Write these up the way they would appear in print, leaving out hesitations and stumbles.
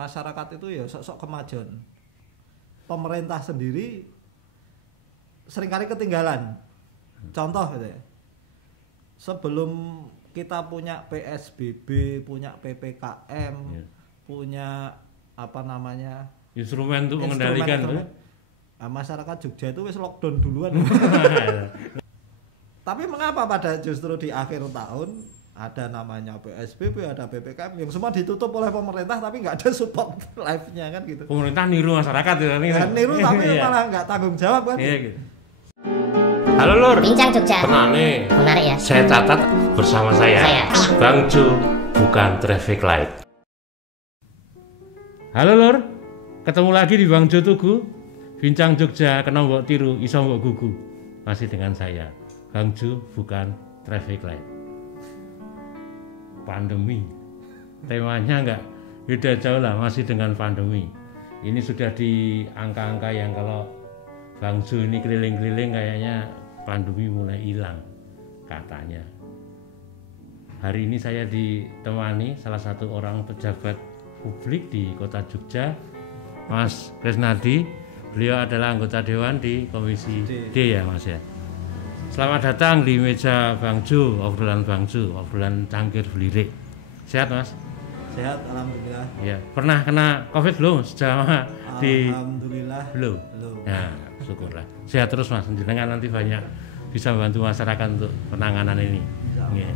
masyarakat itu ya sok-sok kemajuan. Pemerintah sendiri seringkali ketinggalan. Contoh gitu ya. Sebelum kita punya PSBB, punya PPKM, punya apa namanya? Instrumen untuk mengendalikan tuh. Masyarakat Jogja itu wis lockdown duluan. Tapi mengapa pada justru di akhir tahun ada namanya PSBB, ada PPKM yang semua ditutup oleh pemerintah tapi nggak ada support live-nya kan gitu. Pemerintah niru masyarakat ya nih. Niru tapi malah nggak tanggung jawab kan. Iya gitu. Halo Lur. Bincang Jogja. Pernah nih. Menarik ya. Saya catat bersama saya. Bang Jo bukan traffic light. Halo Lur. Ketemu lagi di Bang Jo Tugu. Bincang Jogja kena mbok tiru iso mbok gugu. Masih dengan saya. Bang Jo bukan traffic light. Pandemi. Temanya enggak beda jauh lah, masih dengan pandemi. Ini sudah di angka-angka yang kalau Bang Jo ini keliling-keliling kayaknya pandemi mulai hilang katanya. Hari ini saya ditemani salah satu orang pejabat publik di Kota Jogja, Mas Krisnadi. Beliau adalah anggota dewan di Komisi D ya Mas ya. Selamat datang di meja Bang Jo, obrolan Bang Jo, obrolan cangkir belirik. Sehat Mas? Sehat, alhamdulillah. Ya, pernah kena COVID belum selama di? Alhamdulillah. Belum. Nah, syukurlah. Sehat terus Mas. Jenengan nanti banyak bisa bantu masyarakat untuk penanganan ini. Ya.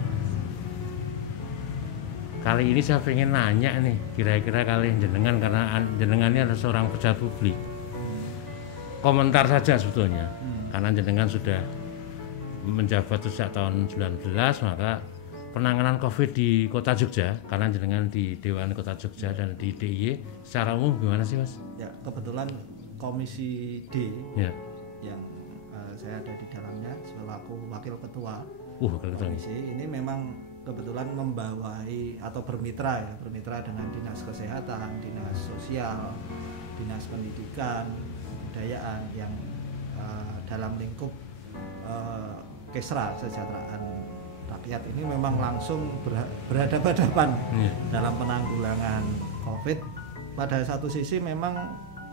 Kali ini saya pengen nanya nih, kira-kira kali jenengan karena jenengan ini adalah seorang pejabat publik. Komentar saja sebetulnya, karena jenengan sudah menjabat sejak tahun 19, maka penanganan COVID di Kota Jogja, karena jenengan di Dewan Kota Jogja dan di DIY, secara umum gimana sih Mas? Ya, kebetulan Komisi D ya. Yang saya ada di dalamnya selaku wakil ketua komisi ini memang kebetulan membawai atau bermitra dengan Dinas Kesehatan, Dinas Sosial, Dinas Pendidikan, Kebudayaan yang dalam lingkup Kesra Kesejahteraan Rakyat ini memang langsung berhadapan-hadapan dalam penanggulangan COVID. Pada satu sisi memang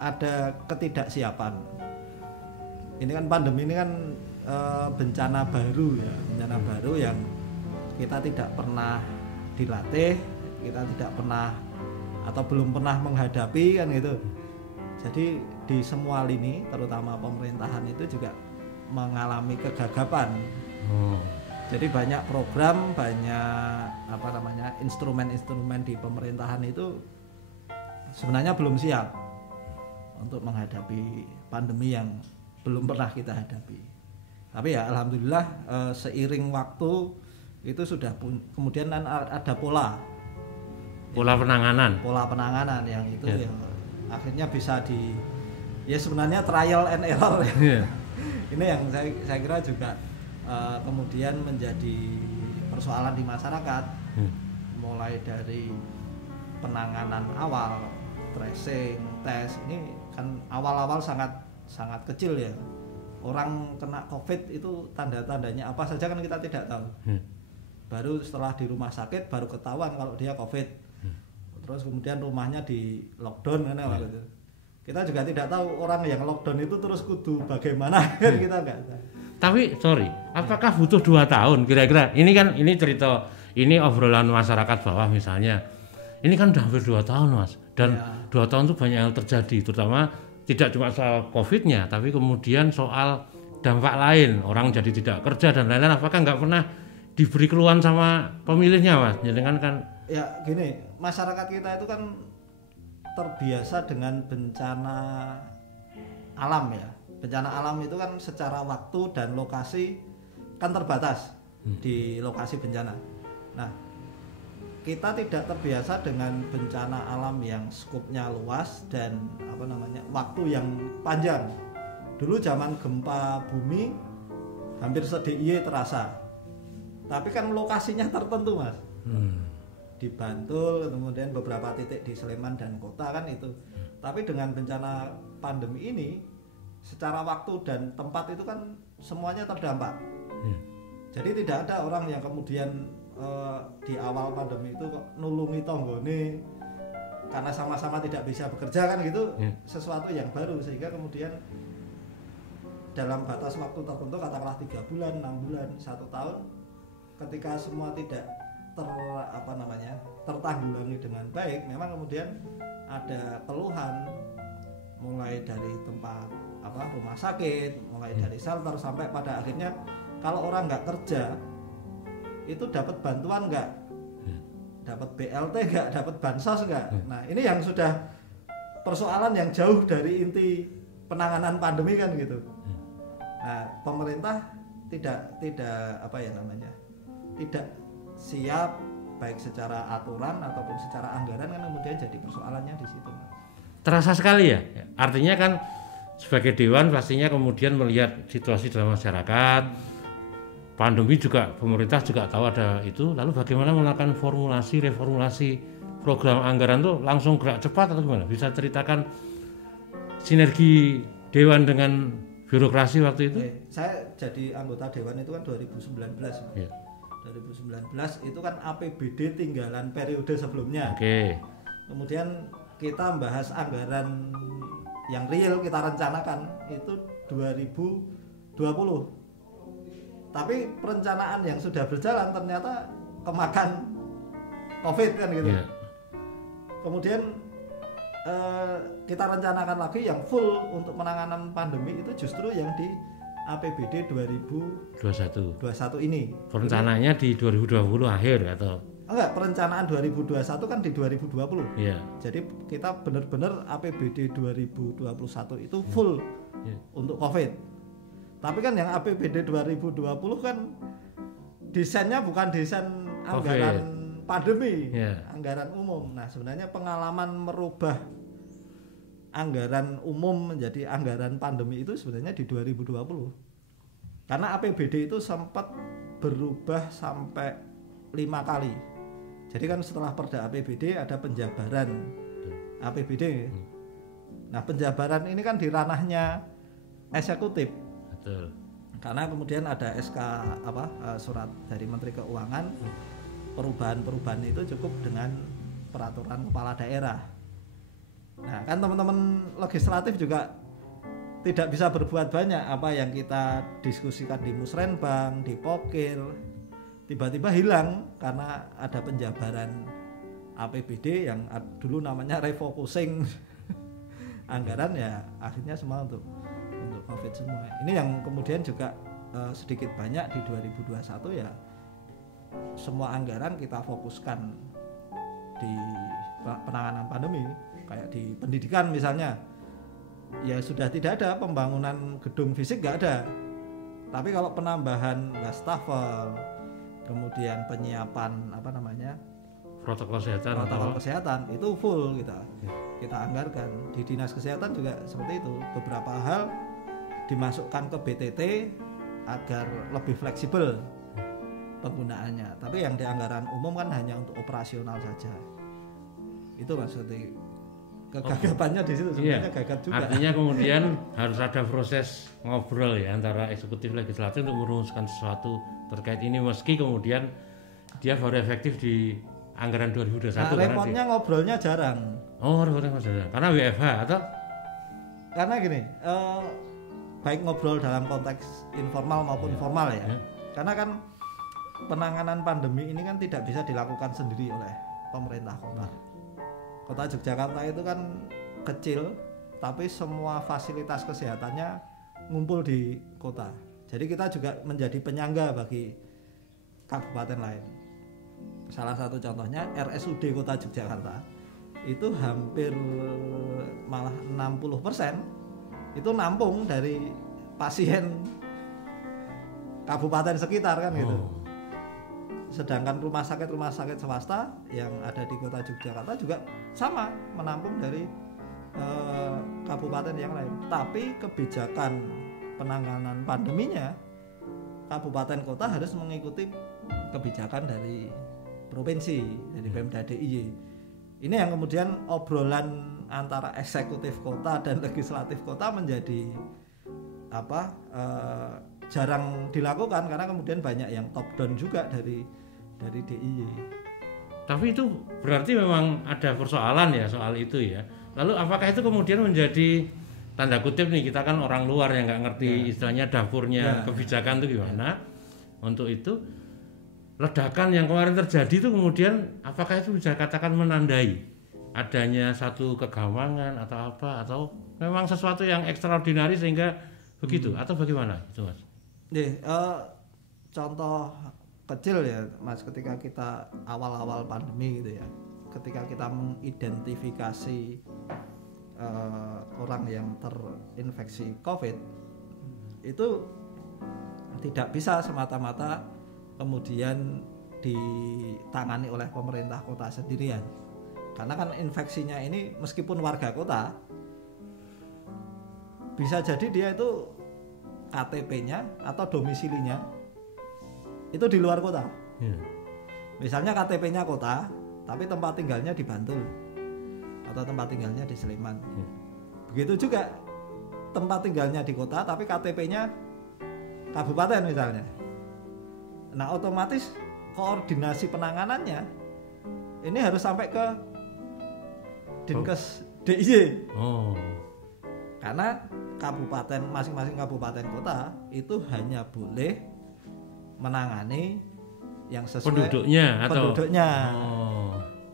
ada ketidaksiapan. Ini kan pandemi ini kan bencana baru ya, bencana baru yang kita tidak pernah dilatih, kita tidak pernah atau belum pernah menghadapi kan gitu. Jadi di semua lini, terutama pemerintahan itu juga mengalami kegagapan. Jadi banyak program, banyak instrumen-instrumen di pemerintahan itu sebenarnya belum siap untuk menghadapi pandemi yang belum pernah kita hadapi. Tapi ya alhamdulillah seiring waktu itu sudah kemudian ada pola penanganan yang itu ya akhirnya bisa sebenarnya trial and error. Ini yang saya kira juga kemudian menjadi persoalan di masyarakat, mulai dari penanganan awal, tracing, tes. Ini kan awal-awal sangat kecil ya. Orang kena COVID itu tanda-tandanya apa saja kan kita tidak tahu. Baru setelah di rumah sakit baru ketahuan kalau dia COVID. Terus kemudian rumahnya di lockdown kan gitu. Kita juga tidak tahu orang yang lockdown itu terus kudu bagaimana kan kita enggak tahu. Tapi apakah butuh 2 tahun kira-kira? Ini cerita, ini obrolan masyarakat bawah misalnya. Ini kan udah hampir 2 tahun Mas. Dan 2 tahun itu banyak yang terjadi, terutama tidak cuma soal COVID-nya, tapi kemudian soal dampak lain, orang jadi tidak kerja dan lain-lain. Apakah nggak pernah diberi keluhan sama pemilihnya Mas? Jangan kan? Ya gini, masyarakat kita itu kan terbiasa dengan bencana alam ya. Bencana alam itu kan secara waktu dan lokasi kan terbatas di lokasi bencana. Nah, kita tidak terbiasa dengan bencana alam yang skupnya luas dan waktu yang panjang. Dulu zaman gempa bumi hampir se-DIY terasa. Tapi kan lokasinya tertentu Mas. Di Bantul, kemudian beberapa titik di Sleman dan kota kan itu. Tapi dengan bencana pandemi ini secara waktu dan tempat itu kan semuanya terdampak. Jadi tidak ada orang yang kemudian di awal pandemi itu kok nulungi tonggone karena sama-sama tidak bisa bekerja kan gitu, sesuatu yang baru, sehingga kemudian dalam batas waktu tertentu, katakanlah 3 bulan, 6 bulan, 1 tahun, ketika semua tidak tertanggulangi dengan baik, memang kemudian ada keluhan mulai dari tempat rumah sakit, mulai dari shelter, sampai pada akhirnya kalau orang nggak kerja itu dapat bantuan nggak, dapat BLT nggak, dapat bansos nggak. Nah ini yang sudah persoalan yang jauh dari inti penanganan pandemi kan gitu. Nah pemerintah tidak siap baik secara aturan ataupun secara anggaran, kan kemudian jadi persoalannya di situ. Terasa sekali ya, artinya kan sebagai dewan pastinya kemudian melihat situasi dalam masyarakat, pandemi juga pemerintah juga tahu ada itu, lalu bagaimana melakukan reformulasi program anggaran tuh langsung gerak cepat atau gimana? Bisa ceritakan sinergi dewan dengan birokrasi waktu itu? Saya jadi anggota dewan itu kan 2019. Ya. 2019 itu kan APBD tinggalan periode sebelumnya. Kemudian kita membahas anggaran yang real kita rencanakan itu 2020. Tapi perencanaan yang sudah berjalan ternyata kemakan COVID kan gitu. Kemudian kita rencanakan lagi yang full untuk penanganan pandemi itu justru yang di APBD 2021 ini. Perencanaannya di 2020 akhir atau? Enggak, perencanaan 2021 kan di 2020. Jadi kita benar-benar APBD 2021 itu full untuk COVID. Tapi kan yang APBD 2020 kan desainnya bukan desain anggaran pandemi, anggaran umum. Nah sebenarnya pengalaman merubah anggaran umum menjadi anggaran pandemi itu sebenarnya di 2020. Karena APBD itu sempat berubah sampai 5 kali. Jadi kan setelah Perda APBD ada penjabaran APBD. Nah penjabaran ini kan di ranahnya eksekutif. Betul. Karena kemudian ada SK surat dari Menteri Keuangan, perubahan-perubahan itu cukup dengan peraturan kepala daerah. Nah kan teman-teman legislatif juga tidak bisa berbuat banyak. Apa yang kita diskusikan di Musrenbang, di Pokir, tiba-tiba hilang karena ada penjabaran APBD yang dulu namanya refocusing anggaran, ya akhirnya semua untuk COVID semua. Ini yang kemudian juga sedikit banyak di 2021 ya, semua anggaran kita fokuskan di penanganan pandemi. Kayak di pendidikan misalnya, ya sudah tidak ada pembangunan gedung fisik, nggak ada. Tapi kalau penambahan wastafel, kemudian penyiapan protokol kesehatan itu full kita anggarkan. Di dinas kesehatan juga seperti itu, beberapa hal dimasukkan ke BTT agar lebih fleksibel penggunaannya. Tapi yang di anggaran umum kan hanya untuk operasional saja. Itu maksudnya kegagapannya di situ sebenarnya gagap juga. Artinya kemudian harus ada proses ngobrol ya antara eksekutif legislatif untuk merumuskan sesuatu terkait ini, meski kemudian dia baru efektif di anggaran 2021. Nah, repotnya ngobrolnya jarang. Repotnya jarang. Karena WFH atau? Karena gini, baik ngobrol dalam konteks informal maupun formal ya. Karena kan penanganan pandemi ini kan tidak bisa dilakukan sendiri oleh pemerintah kota. Kota Yogyakarta itu kan kecil, tapi semua fasilitas kesehatannya ngumpul di kota. Jadi kita juga menjadi penyangga bagi kabupaten lain. Salah satu contohnya RSUD Kota Yogyakarta itu hampir malah 60% itu nampung dari pasien kabupaten sekitar kan gitu. Sedangkan rumah sakit swasta yang ada di Kota Yogyakarta juga sama menampung dari kabupaten yang lain. Tapi kebijakan penanganan pandeminya kabupaten kota harus mengikuti kebijakan dari provinsi, dari Pemda DIY. Ini yang kemudian obrolan antara eksekutif kota dan legislatif kota menjadi jarang dilakukan, karena kemudian banyak yang top down juga dari DIY. Tapi itu berarti memang ada persoalan ya soal itu ya. Lalu apakah itu kemudian menjadi tanda kutip nih, kita kan orang luar yang nggak ngerti istilahnya dapurnya kebijakan itu gimana. Untuk itu ledakan yang kemarin terjadi itu kemudian apakah itu bisa katakan menandai adanya satu kegamangan atau apa, atau memang sesuatu yang ekstraordinari sehingga begitu atau bagaimana itu Mas? Contoh kecil ya Mas, ketika kita awal-awal pandemi gitu ya, ketika kita mengidentifikasi orang yang terinfeksi COVID, itu tidak bisa semata-mata kemudian ditangani oleh pemerintah kota sendirian, karena kan infeksinya ini meskipun warga kota, bisa jadi dia itu KTP-nya atau domisilinya itu di luar kota. Misalnya KTP-nya kota, tapi tempat tinggalnya di Bantul atau tempat tinggalnya di Sleman. Begitu juga tempat tinggalnya di kota, tapi KTP-nya kabupaten misalnya. Nah, otomatis koordinasi penanganannya ini harus sampai ke Dinkes DIY. Karena kabupaten, masing-masing kabupaten kota itu hanya boleh menangani yang sesuai penduduknya.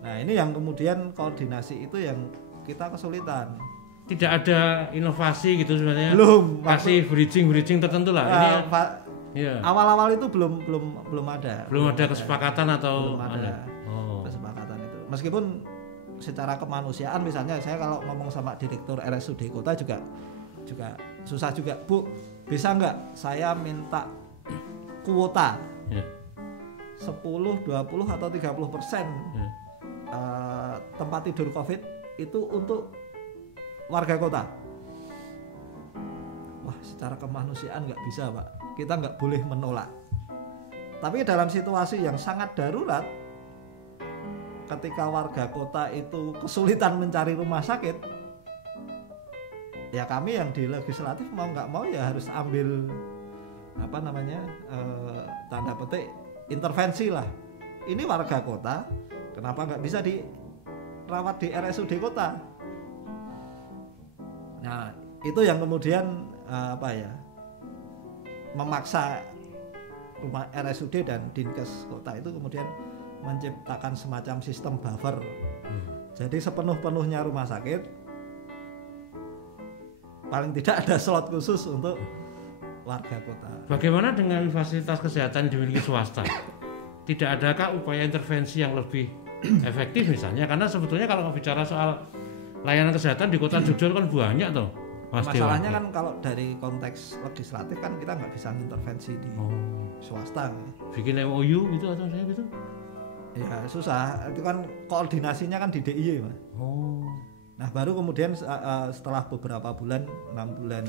Nah, ini yang kemudian koordinasi itu yang kita kesulitan. Tidak ada inovasi gitu sebenarnya. Belum. Kasih bridging tertentu lah. Awal-awal itu belum ada. Belum ada kesepakatan atau belum ada kesepakatan itu. Meskipun secara kemanusiaan, misalnya saya kalau ngomong sama direktur RSUD kota juga susah juga, Bu, bisa nggak saya minta kuota 10, 20 atau 30% tempat tidur COVID itu untuk warga kota. Wah, secara kemanusiaan nggak bisa Pak, kita nggak boleh menolak. Tapi dalam situasi yang sangat darurat, ketika warga kota itu kesulitan mencari rumah sakit, ya kami yang di legislatif mau nggak mau ya harus ambil tanda petik intervensi lah. Ini warga kota, kenapa nggak bisa dirawat di RSUD kota? Nah, itu yang kemudian memaksa rumah RSUD dan Dinkes kota itu kemudian menciptakan semacam sistem buffer. Jadi sepenuh-penuhnya rumah sakit paling tidak ada slot khusus untuk warga kota. Bagaimana dengan fasilitas kesehatan dimiliki swasta? Tidak adakah upaya intervensi yang lebih efektif misalnya? Karena sebetulnya kalau bicara soal layanan kesehatan di kota Jogja kan banyak toh. Masalahnya kan kalau dari konteks legislatif kan kita nggak bisa intervensi di swasta. Bikin MOU gitu atau saya gitu? Ya susah, itu kan koordinasinya kan di DIY Mas. Nah baru kemudian setelah beberapa bulan, 6 bulan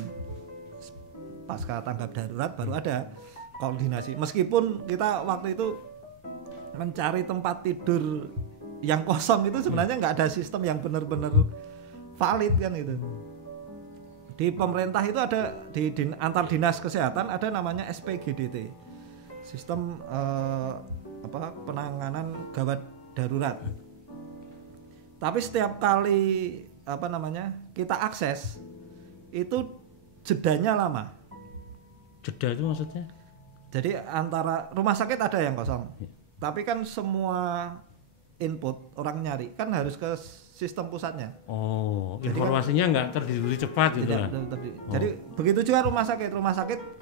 pasca tanggap darurat baru ada koordinasi. Meskipun kita waktu itu mencari tempat tidur yang kosong itu sebenarnya nggak ada sistem yang benar-benar valid kan itu. Di pemerintah itu ada di antar dinas kesehatan ada namanya SPGDT, sistem penanganan gawat darurat. Tapi setiap kali kita akses itu jedanya lama. Jeda itu maksudnya? Jadi antara rumah sakit ada yang kosong, tapi kan semua input orang nyari kan harus ke sistem pusatnya. Jadi informasinya nggak terdiri cepat gitu kan? Jadi begitu juga rumah sakit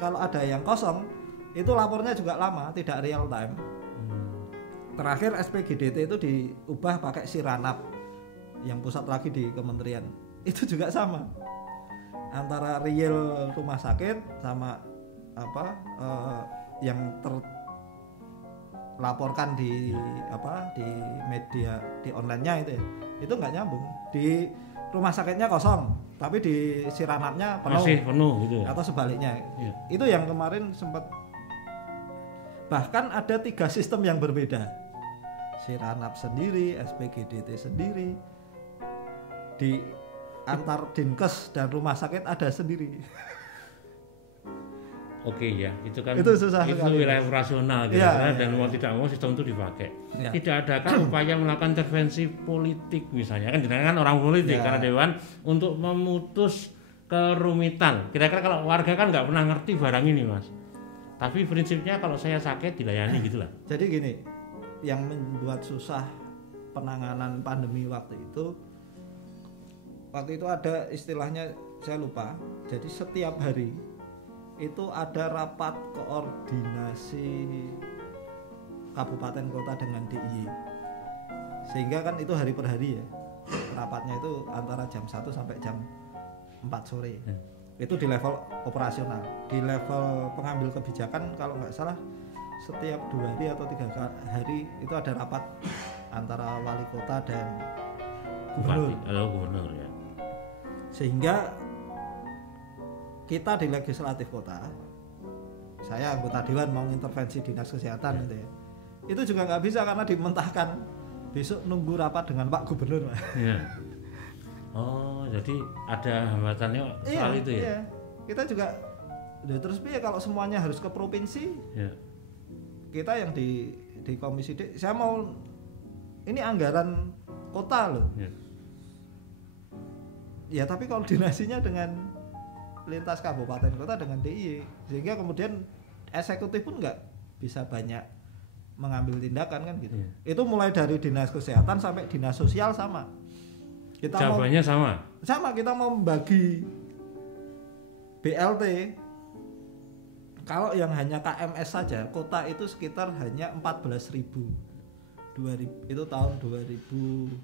kalau ada yang kosong itu lapornya juga lama, tidak real time. Terakhir SPGDT itu diubah pakai Siranap yang pusat lagi di kementerian. Itu juga sama. Antara real rumah sakit sama yang terlaporkan di media di online-nya itu nggak nyambung. Di rumah sakitnya kosong, tapi di Siranapnya penuh. Masih penuh gitu. Atau sebaliknya. Itu yang kemarin sempat, bahkan ada 3 sistem yang berbeda. Siranap sendiri, SPGDT sendiri, di antar Dinkes dan rumah sakit ada sendiri. oke ya, itu kan itu susah itu sekali. wilayah operasional gitu dan mau tidak mau sistem itu dipakai. Tidak adakah upaya melakukan intervensi politik misalnya, kan jenengan kan orang politik karena dewan untuk memutus kerumitan. Kira-kira kalau warga kan nggak pernah ngerti barang ini Mas, tapi prinsipnya kalau saya sakit dilayani gitulah. Jadi gini, yang membuat susah penanganan pandemi waktu itu ada istilahnya saya lupa. Jadi setiap hari itu ada rapat koordinasi kabupaten kota dengan DIY, sehingga kan itu hari per hari ya, rapatnya itu antara jam 1 sampai jam 4 sore. Itu di level operasional. Di level pengambil kebijakan kalau nggak salah setiap 2 hari atau 3 hari itu ada rapat antara wali kota dan gubernur ya. Sehingga kita di legislatif kota, saya anggota dewan mau intervensi dinas kesehatan gitu ya, itu juga nggak bisa karena dimentahkan besok nunggu rapat dengan Pak Gubernur. Ya. Oh, jadi ada hambatannya soal itu ya? Iya. Kita juga, terus ya kalau semuanya harus ke provinsi, kita yang di Komisi D, saya mau ini anggaran kota loh. Ya tapi koordinasinya dengan lintas kabupaten kota dengan DIY, sehingga kemudian eksekutif pun nggak bisa banyak mengambil tindakan kan gitu. Itu mulai dari dinas kesehatan sampai dinas sosial sama. Kita jawabannya sama. Kita mau membagi BLT. Kalau yang hanya KMS saja, kota itu sekitar hanya 14.000. 2000 itu tahun 2020.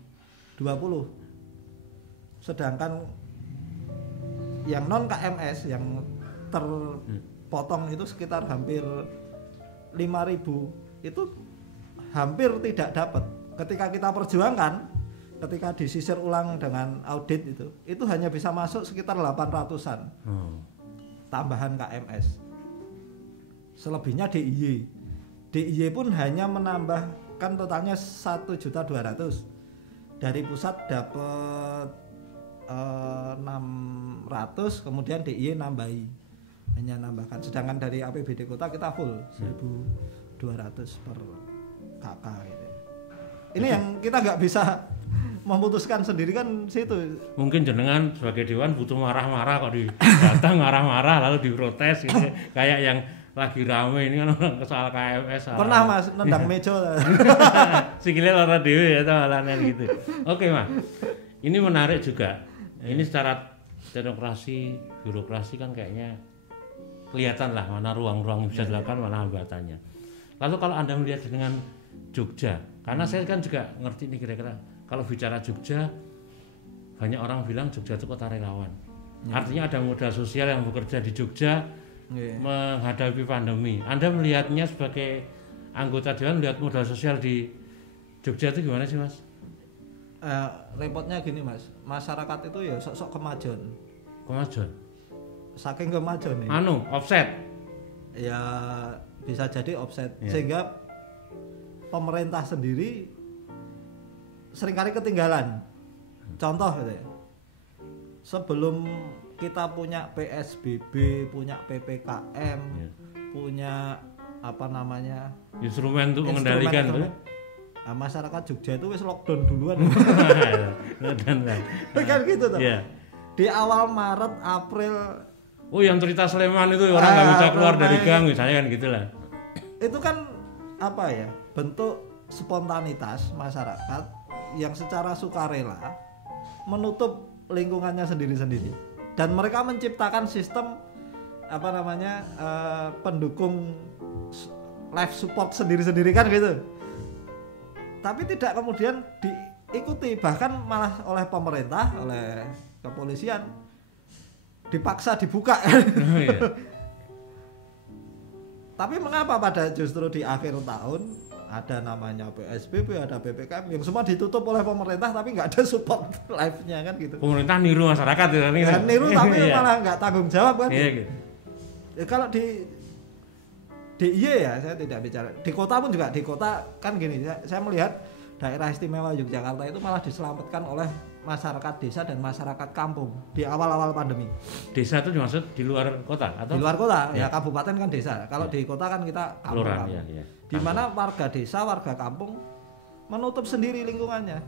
Sedangkan yang non KMS yang terpotong itu sekitar hampir 5.000. Itu hampir tidak dapat. Ketika kita perjuangkan, ketika disisir ulang dengan audit itu hanya bisa masuk sekitar 800-an tambahan KMS. Selebihnya DIY. DIY pun hanya menambahkan totalnya 1.200.000. Dari pusat dapat 600, kemudian DIY nambahi, hanya nambahkan. Sedangkan dari APBD kota kita full 1.200 per KK gitu. Ini yang kita nggak bisa memutuskan sendiri kan situ. Mungkin jenengan sebagai dewan butuh marah-marah kok datang marah-marah lalu diprotes gitu. Kayak yang lagi rame ini kan orang soal KMS. Pernah Mas nendang meja. Sikile lara dhewe ya tawalan gitu. Oke Mas. Ini menarik juga. Ini secara teknokrasi, birokrasi kan kayaknya kelihatan lah mana ruang-ruang bisa dilakukan, mana hambatannya. Lalu kalau Anda melihat dengan Jogja, karena saya kan juga ngerti nih kira-kira kalau bicara Jogja, banyak orang bilang Jogja itu kota relawan. Artinya ada modal sosial yang bekerja di Jogja menghadapi pandemi. Anda melihatnya sebagai anggota dewan, melihat modal sosial di Jogja itu gimana sih Mas? Repotnya gini Mas, masyarakat itu ya sok-sok kemajon. Saking kemajon nih. Offset. Ya bisa jadi offset, sehingga pemerintah sendiri seringkali ketinggalan. Contoh gitu ya. Sebelum kita punya PSBB, punya PPKM, punya apa namanya? Instrumen untuk mengendalikan tuh. Nah, masyarakat Jogja itu wis lockdown duluan. Kan gitu tuh. Di awal Maret, April. Oh, yang cerita Sleman itu orang nggak bisa keluar dari gang misalnya kan gitulah. Itu kan apa ya? Bentuk spontanitas masyarakat yang secara sukarela menutup lingkungannya sendiri-sendiri. Dan mereka menciptakan sistem apa namanya? Pendukung life support sendiri-sendiri kan gitu. Tapi tidak kemudian diikuti, bahkan malah oleh pemerintah, oleh kepolisian dipaksa dibuka. Tapi mengapa pada justru di akhir tahun ada namanya PSBB, ada PPKM yang semua ditutup oleh pemerintah tapi nggak ada support live-nya kan gitu. Pemerintah niru masyarakat ya, niru tapi malah nggak tanggung jawab kan. Gitu. Ya, kalau di DIY ya saya tidak bicara. Di kota pun juga, di kota kan gini, saya melihat daerah istimewa Yogyakarta itu malah diselamatkan oleh masyarakat desa dan masyarakat kampung di awal-awal pandemi. Desa itu dimaksud di luar kota atau? Di luar kota, ya kabupaten kan desa. Kalau di kota kan kita kampung. Di mana warga desa, warga kampung menutup sendiri lingkungannya.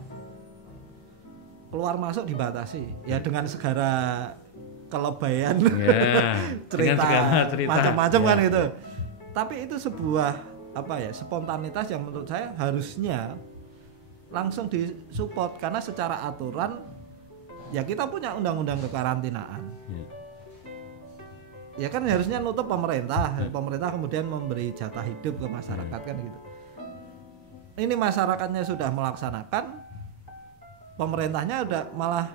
Keluar masuk dibatasi. Ya dengan segala kelebayan, cerita macam-macam kan itu. Tapi itu sebuah spontanitas yang menurut saya harusnya langsung disupport, karena secara aturan ya kita punya undang-undang kekarantinaan. Ya kan harusnya nutup pemerintah kemudian memberi jatah hidup ke masyarakat kan gitu. Ini masyarakatnya sudah melaksanakan, pemerintahnya udah malah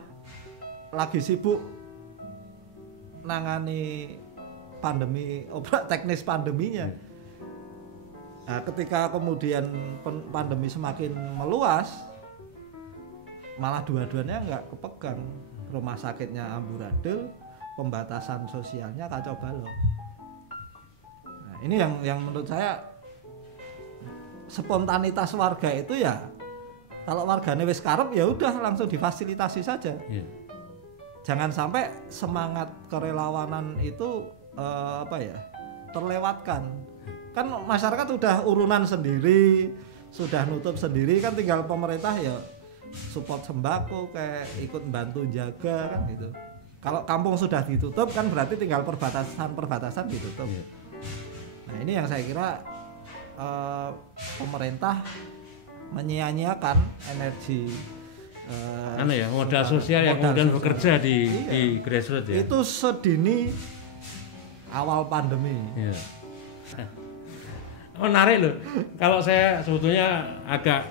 lagi sibuk nangani pandemi, teknis pandeminya. Nah, ketika kemudian pandemi semakin meluas, malah dua-duanya nggak kepegang. Rumah sakitnya amburadul, pembatasan sosialnya kacau balau. Nah, ini yang menurut saya spontanitas warga itu ya, kalau warganya wis karep ya udah langsung difasilitasi saja. Jangan sampai semangat kerelawanan itu terlewatkan. Kan masyarakat udah urunan sendiri, sudah nutup sendiri, kan tinggal pemerintah ya support sembako, kayak ikut bantu jaga kan gitu. Kalau kampung sudah ditutup kan berarti tinggal perbatasan ditutup. Nah ini yang saya kira pemerintah menyia-nyiakan energi modal sosial yang kemudian bekerja di grassroots ya. Itu sedini awal pandemi. Menarik loh. Kalau saya sebetulnya agak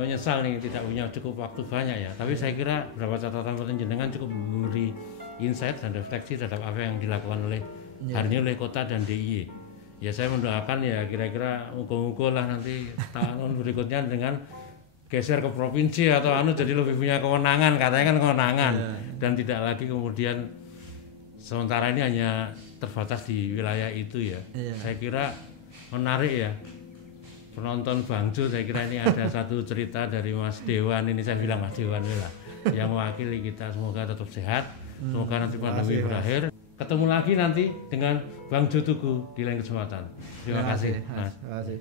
menyesal nih tidak punya cukup waktu banyak ya. Tapi saya kira beberapa catatan jenengan cukup memberi insight dan refleksi terhadap apa yang dilakukan oleh kota dan DIY. Ya saya mendoakan ya kira-kira muka-muka lah nanti tahun berikutnya dengan geser ke provinsi atau jadi lebih punya kewenangan, katanya kan kewenangan dan tidak lagi kemudian sementara ini hanya terbatas di wilayah itu ya. Saya kira menarik ya, penonton Bangjo. Saya kira ini ada satu cerita dari Mas Dewan, ini saya bilang Mas Dewan lah, yang mewakili kita. Semoga tetap sehat, semoga nanti pandemi berakhir. Ketemu lagi nanti dengan Bangjo Tugu di lain kesempatan. Terima kasih Mas. Terima kasih.